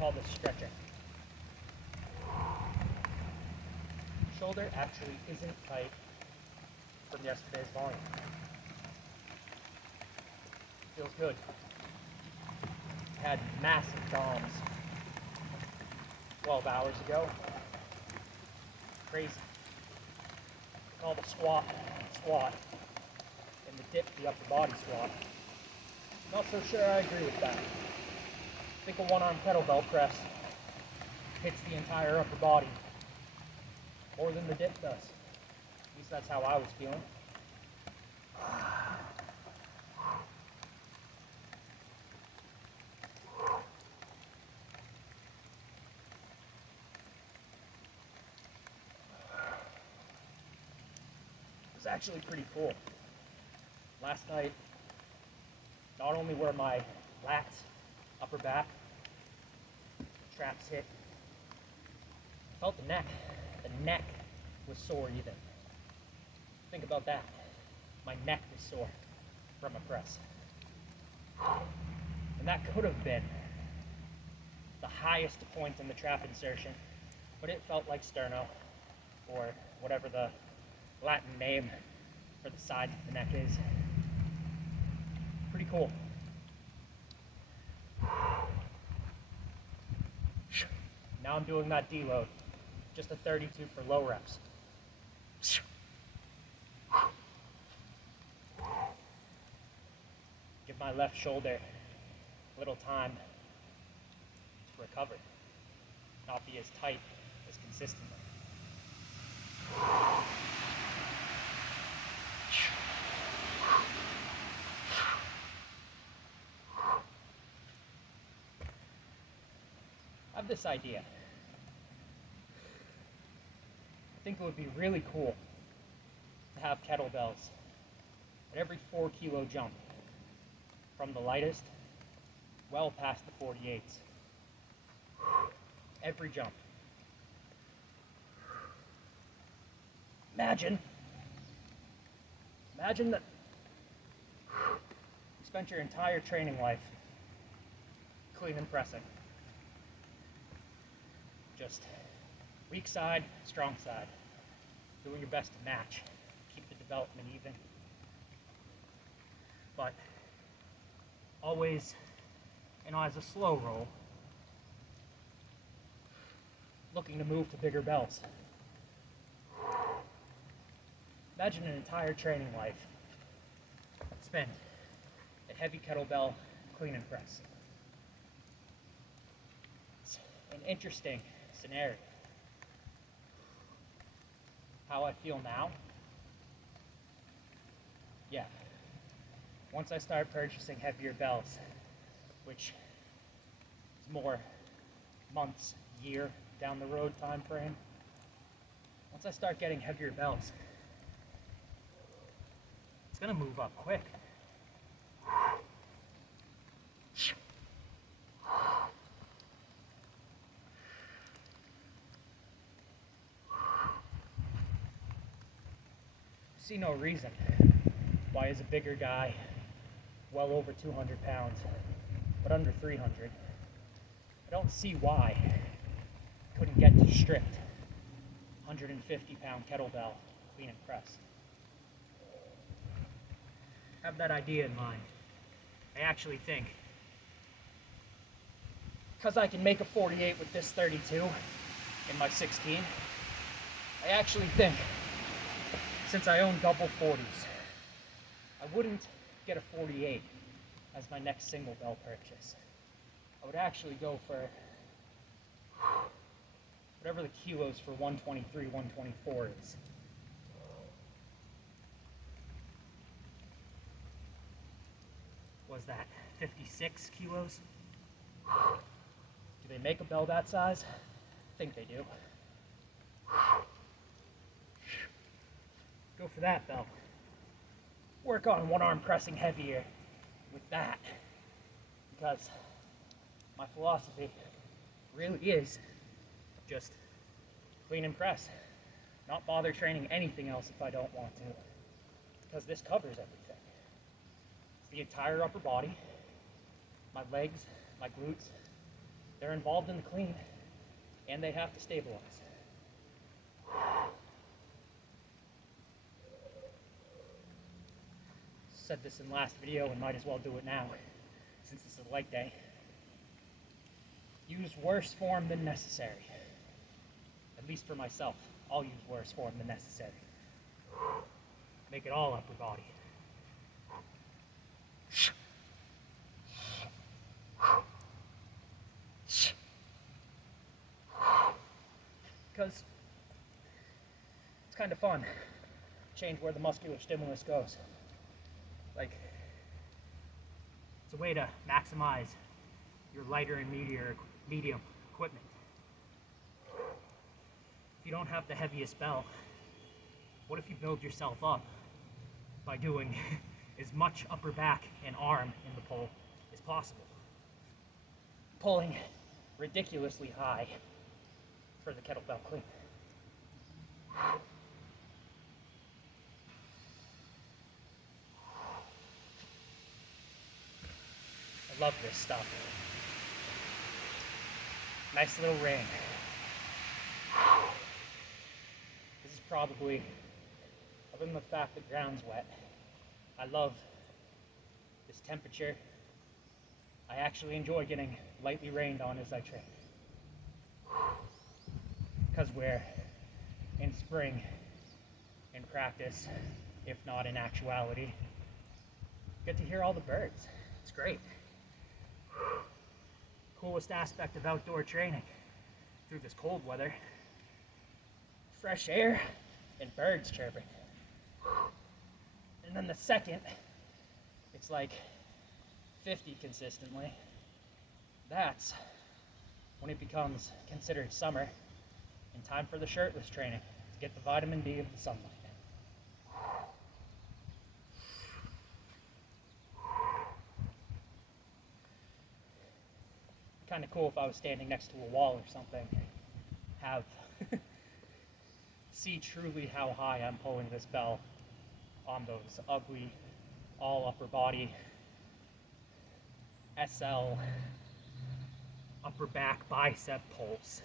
call this stretching. Shoulder actually isn't tight from yesterday's volume. Feels good. Had massive DOMs 12 hours ago. Crazy. Call the squat, and the dip the upper body squat. Not so sure I agree with that. I think a one-arm kettlebell press hits the entire upper body more than the dip does. At least that's how I was feeling. It was actually pretty cool. Last night, not only were my lats, upper back, traps hit, I felt the neck. The neck was sore even. Think about that. My neck was sore from a press. And that could have been the highest point in the trap insertion, but it felt like sterno, or whatever the Latin name for the side of the neck is. Pretty cool. Now I'm doing that deload. Just a 32 for low reps. Give my left shoulder a little time to recover. Not be as tight as consistently. I have this idea. I think it would be really cool to have kettlebells at every 4 kilo jump, from the lightest well past the 48s. Every jump. Imagine that you spent your entire training life clean and pressing. Just weak side, strong side. Doing your best to match. Keep the development even. But always, as a slow roll, looking to move to bigger bells. Imagine an entire training life spent at heavy kettlebell clean and press. It's an interesting scenario. How I feel now? Yeah. Once I start purchasing heavier bells, which is more months, year down the road time frame, once I start getting heavier bells, it's gonna move up quick. See no reason why, as a bigger guy, well over 200 pounds, but under 300, I don't see why I couldn't get to strict 150 pound kettlebell clean and press. Have that idea in mind. I actually think, because I can make a 48 with this 32 in my 16, I actually think, since I own double 40s, I wouldn't get a 48 as my next single bell purchase. I would actually go for whatever the kilos for 123, 124 is. Was that 56 kilos? Do they make a bell that size? I think they do. Go for that bell. Work on one arm pressing heavier with that, because my philosophy really is just clean and press. Not bother training anything else if I don't want to, because this covers everything. It's the entire upper body, my legs, my glutes, They're involved in the clean, and they have to stabilize. Said this in the last video and might as well do it now, since this is a leg day. Use worse form than necessary. At least for myself, I'll use worse form than necessary. Make it all upper body. Because it's kind of fun. Change where the muscular stimulus goes. Like, it's a way to maximize your lighter and medium equipment. If you don't have the heaviest bell, what if you build yourself up by doing as much upper back and arm in the pull as possible? Pulling ridiculously high for the kettlebell clean. I love this stuff. Nice little ring. This is probably, other than the fact that the ground's wet, I love this temperature. I actually enjoy getting lightly rained on as I train. Because we're in spring in practice, if not in actuality. Get to hear all the birds. It's great. Coolest aspect of outdoor training through this cold weather. Fresh air and birds chirping. And then the second, it's like 50 consistently. That's when it becomes considered summer and time for the shirtless training to get the vitamin D of the sunlight. Kind of cool if I was standing next to a wall or something, have see truly how high I'm pulling this bell on those ugly all upper body SL upper back bicep pulls.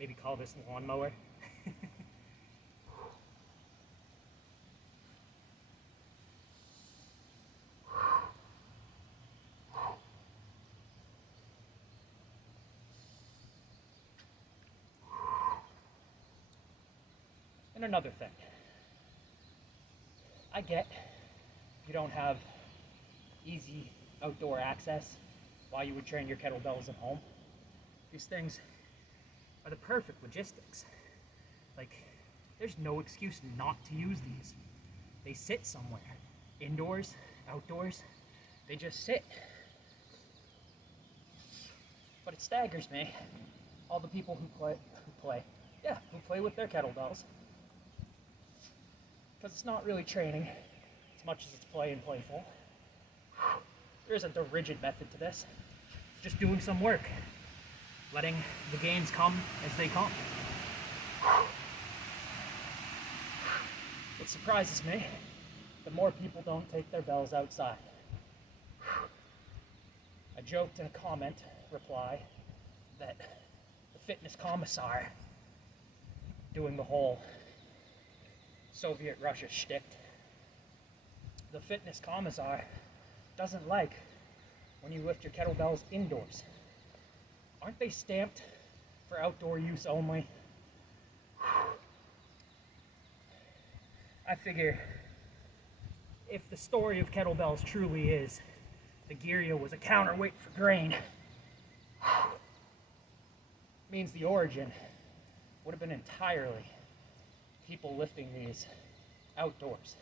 Maybe call this lawnmower. And another thing, I get you don't have easy outdoor access why you would train your kettlebells at home. These things are the perfect logistics. Like, there's no excuse not to use these. They sit somewhere, indoors, outdoors, they just sit. But it staggers me, all the people who play with their kettlebells. Because it's not really training as much as it's play and playful. There isn't a rigid method to this. It's just doing some work, letting the gains come as they come. It surprises me that more people don't take their bells outside. I joked in a comment reply that the fitness commissar doing the whole Soviet Russia shtick. The fitness commissar doesn't like when you lift your kettlebells indoors. Aren't they stamped for outdoor use only? I figure if the story of kettlebells truly is the Girya was a counterweight for grain, means the origin would have been entirely people lifting these outdoors.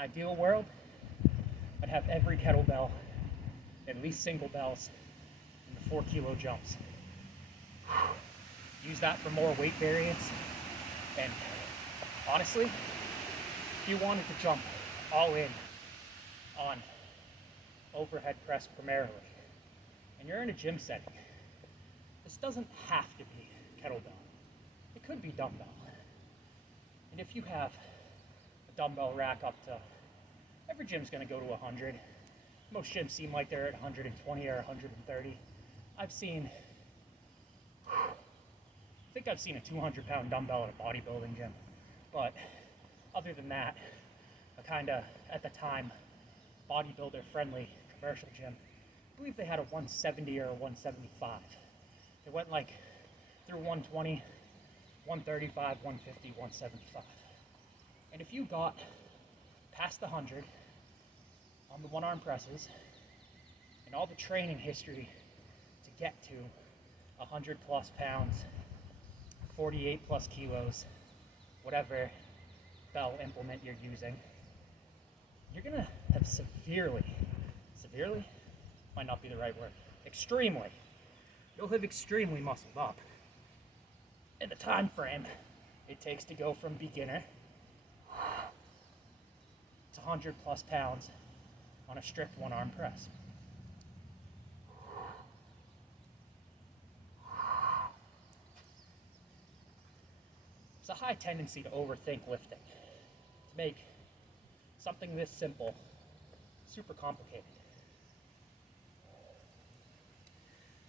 ideal world, I'd have every kettlebell at least single bells in the 4 kilo jumps. Use that for more weight variance. And honestly, if you wanted to jump all in on overhead press primarily, and you're in a gym setting, this doesn't have to be kettlebell. It could be dumbbell. And if you have a dumbbell rack up to, every gym's going to go to 100. Most gyms seem like they're at 120 or 130. I think I've seen a 200-pound dumbbell at a bodybuilding gym. But other than that, a kind of, at the time, bodybuilder-friendly commercial gym, I believe they had a 170 or a 175. They went like through 120, 135, 150, 175. And if you got past the 100 on the one-arm presses and all the training history to get to 100 plus pounds, 48 plus kilos, whatever bell implement you're using, you're gonna have severely, might not be the right word, extremely, you'll have extremely muscled up in the time frame it takes to go from beginner to 100 plus pounds on a strict one-arm press. There's a high tendency to overthink lifting, to make something this simple super complicated.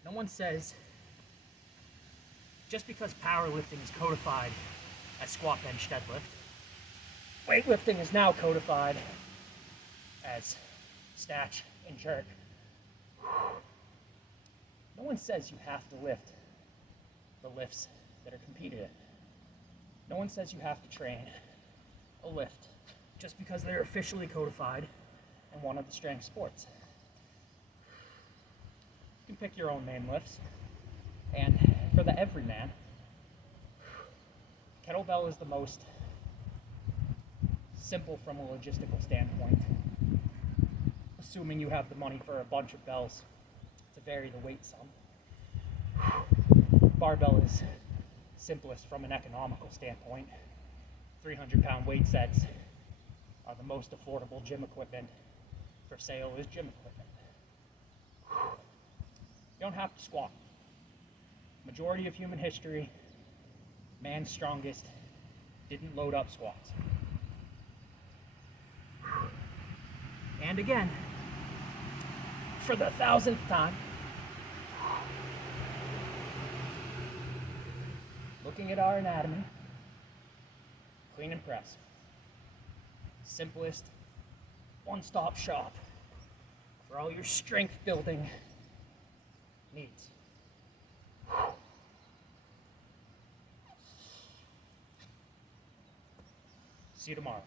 No one says just because powerlifting is codified as squat, bench, deadlift, weightlifting is now codified as snatch and jerk. No one says you have to lift the lifts that are competed in. No one says you have to train a lift just because they're officially codified in one of the strength sports. You can pick your own main lifts, and for the everyman, kettlebell is the most simple from a logistical standpoint, assuming you have the money for a bunch of bells to vary the weight some. Barbell is simplest from an economical standpoint. 300-pound weight sets are the most affordable gym equipment for sale is gym equipment. You don't have to squat. Majority of human history, man's strongest didn't load up squats. And again, for the 1000th time, looking at our anatomy, clean and press. Simplest one-stop shop for all your strength building needs. See you tomorrow.